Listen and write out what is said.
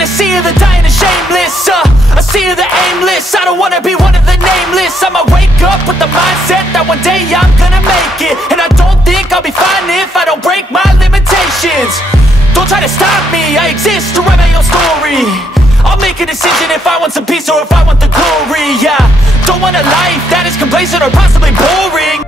in a sea of the dying and shameless, a sea of the aimless. I don't wanna be one of the nameless. I'ma wake up with the mindset that one day I'm gonna make it. And I don't think I'll be fine if I don't break my limitations. Don't try to stop me, I exist to write my own story. I'll make a decision if I want some peace or if I want the glory, yeah. Don't want a life that is complacent or possibly boring.